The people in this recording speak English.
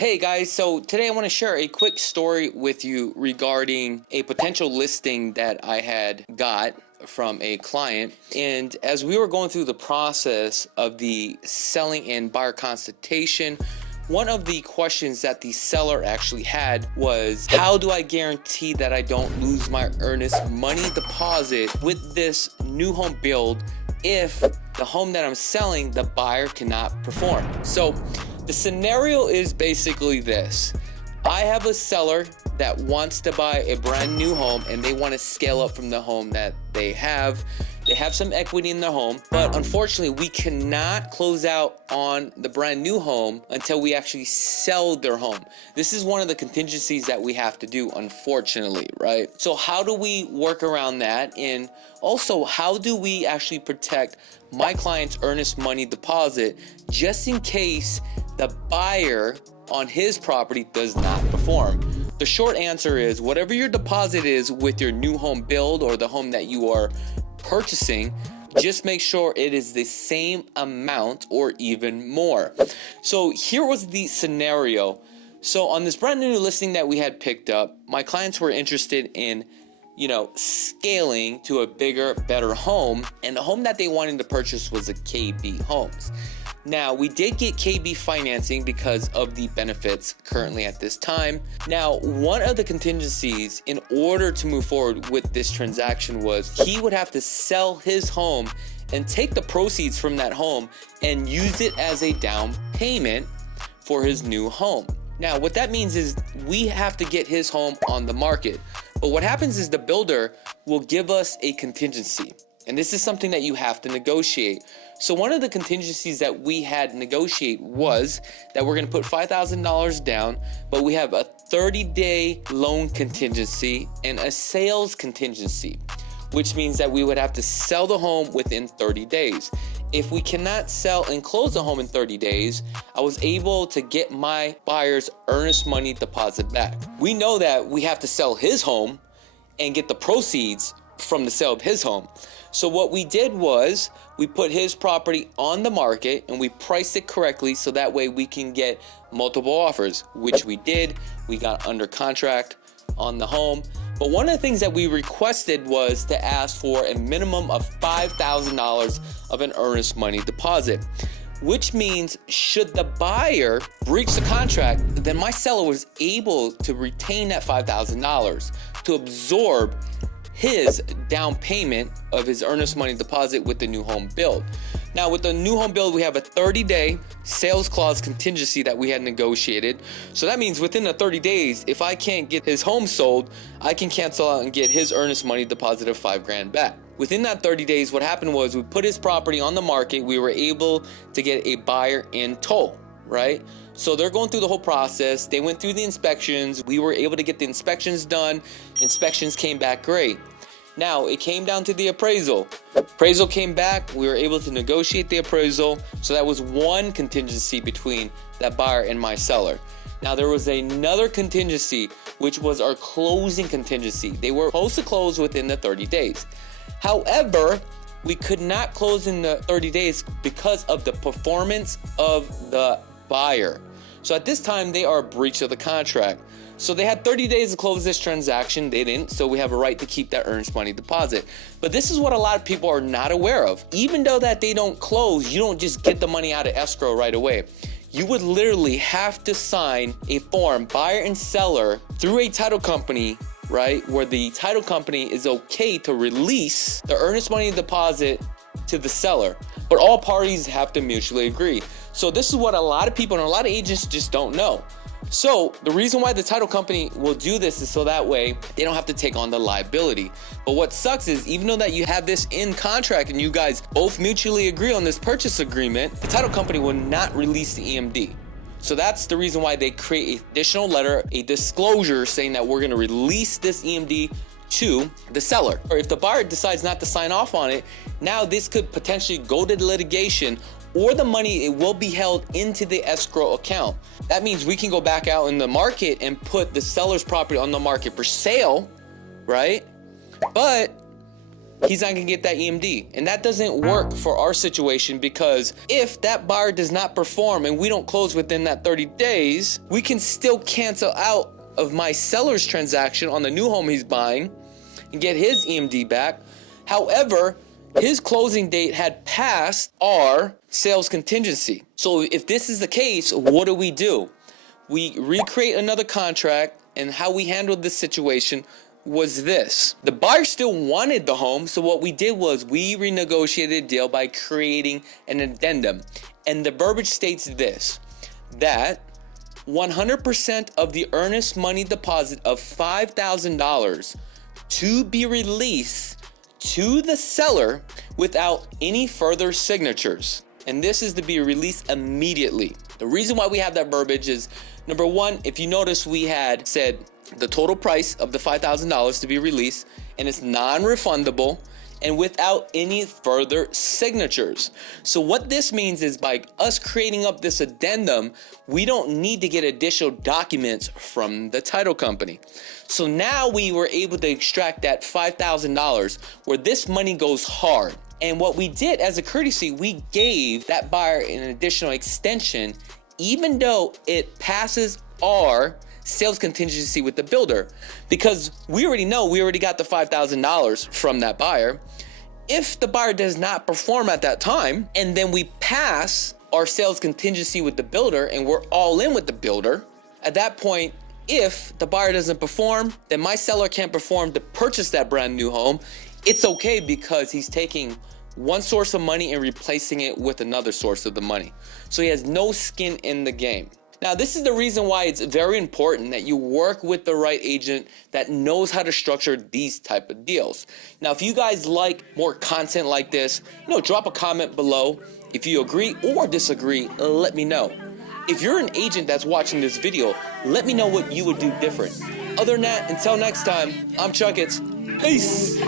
Hey guys, so today I want to share a quick story with you regarding a potential listing that I had got from a client. And as we were going through the process of the selling and buyer consultation, one of the questions that the seller actually had was, how do I guarantee that I don't lose my earnest money deposit with this new home build if the home that I'm selling, the buyer cannot perform? So the scenario is basically this. I have a seller that wants to buy a brand new home and they want to scale up from the home that they have. They have some equity in their home, but unfortunately we cannot close out on the brand new home until we actually sell their home. This is one of the contingencies that we have to do, unfortunately, right? So how do we work around that? And also, how do we actually protect my client's earnest money deposit just in case the buyer on his property does not perform? The short answer is, whatever your deposit is with your new home build or the home that you are purchasing, just make sure it is the same amount or even more. So here was the scenario. So on this brand new listing that we had picked up, my clients were interested in scaling to a bigger, better home, and the home that they wanted to purchase was a KB Homes. Now, we did get KB financing because of the benefits currently at this time. Now, one of the contingencies in order to move forward with this transaction was he would have to sell his home and take the proceeds from that home and use it as a down payment for his new home. Now, what that means is we have to get his home on the market. But what happens is the builder will give us a contingency. And this is something that you have to negotiate. So one of the contingencies that we had negotiate was that we're going to put $5,000 down, but we have a 30-day loan contingency and a sales contingency, which means that we would have to sell the home within 30 days. If we cannot sell and close the home in 30 days, I was able to get my buyer's earnest money deposit back. We know that we have to sell his home and get the proceeds from the sale of his home. So what we did was we put his property on the market and we priced it correctly so that way we can get multiple offers, which we did. We got under contract on the home. But one of the things that we requested was to ask for a minimum of $5,000 of an earnest money deposit, which means should the buyer breach the contract, then my seller was able to retain that $5,000 to absorb his down payment of his earnest money deposit with the new home build. Now, with the new home build, we have a 30-day sales clause contingency that we had negotiated. So that means within the 30 days, if I can't get his home sold, I can cancel out and get his earnest money deposit of $5,000 back. Within that 30 days, what happened was we put his property on the market. We were able to get a buyer in tow, right? So they're going through the whole process. They went through the inspections. We were able to get the inspections done. Inspections came back great. Now, it came down to the appraisal. Appraisal came back. We were able to negotiate the appraisal. So that was one contingency between that buyer and my seller. Now, there was another contingency, which was our closing contingency. They were supposed to close within the 30 days. However, we could not close in the 30 days because of the performance of the buyer. So at this time, they are a breach of the contract. So they had 30 days to close this transaction. They didn't, so we have a right to keep that earnest money deposit. But this is what a lot of people are not aware of. Even though that they don't close, you don't just get the money out of escrow right away. You would literally have to sign a form, buyer and seller, through a title company, right? Where the title company is okay to release the earnest money deposit to the seller. But all parties have to mutually agree. So this is what a lot of people and a lot of agents just don't know. So the reason why the title company will do this is so that way they don't have to take on the liability. But what sucks is, even though that you have this in contract and you guys both mutually agree on this purchase agreement, the title company will not release the EMD. So that's the reason why they create an additional letter, a disclosure saying that we're going to release this EMD to the seller. Or if the buyer decides not to sign off on it, now this could potentially go to litigation, or the money, it will be held into the escrow account. That means we can go back out in the market and put the seller's property on the market for sale, right? But he's not gonna get that EMD. And that doesn't work for our situation, because if that buyer does not perform and we don't close within that 30 days, we can still cancel out of my seller's transaction on the new home he's buying and get his EMD back. However, his closing date had passed our sales contingency. So if this is the case, what do? We recreate another contract, and how we handled this situation was this. The buyer still wanted the home, so what we did was we renegotiated a deal by creating an addendum. And the verbiage states this, that 100% of the earnest money deposit of $5,000 to be released to the seller without any further signatures. And this is to be released immediately. The reason why we have that verbiage is, number one, if you notice, we had said the total price of the $5,000 to be released, and it's non-refundable and without any further signatures. So what this means is, by us creating up this addendum, we don't need to get additional documents from the title company. So now we were able to extract that $5,000 where this money goes hard. And what we did as a courtesy, we gave that buyer an additional extension, even though it passes our sales contingency with the builder, because we already know we already got the $5,000 from that buyer. If the buyer does not perform at that time, and then we pass our sales contingency with the builder and we're all in with the builder, at that point, if the buyer doesn't perform, then my seller can't perform to purchase that brand new home. It's okay, because he's taking one source of money and replacing it with another source of the money. So he has no skin in the game. Now, this is the reason why it's very important that you work with the right agent that knows how to structure these type of deals. Now, if you guys like more content like this, drop a comment below. If you agree or disagree, let me know. If you're an agent that's watching this video, let me know what you would do different. Other than that, until next time, I'm Chakits. Peace.